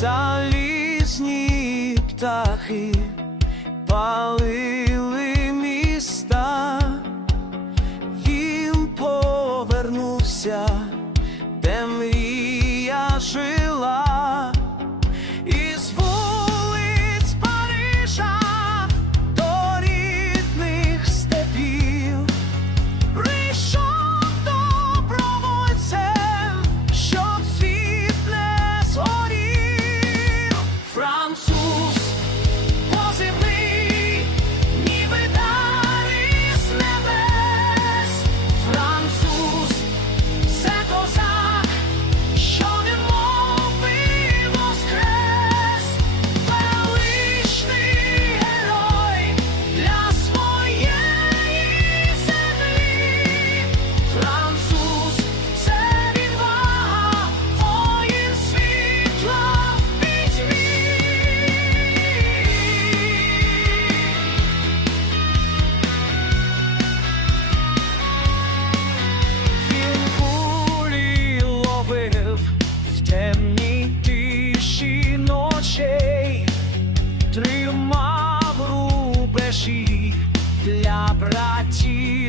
залізні птахи палили міста, він повернувся, де мрія жив. тримав рубежі для братів.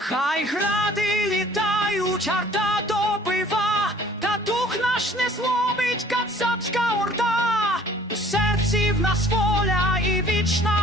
хай гради літають, арта допива, та дух наш не зломить кацапська орда, у серці в нас воля і вічна.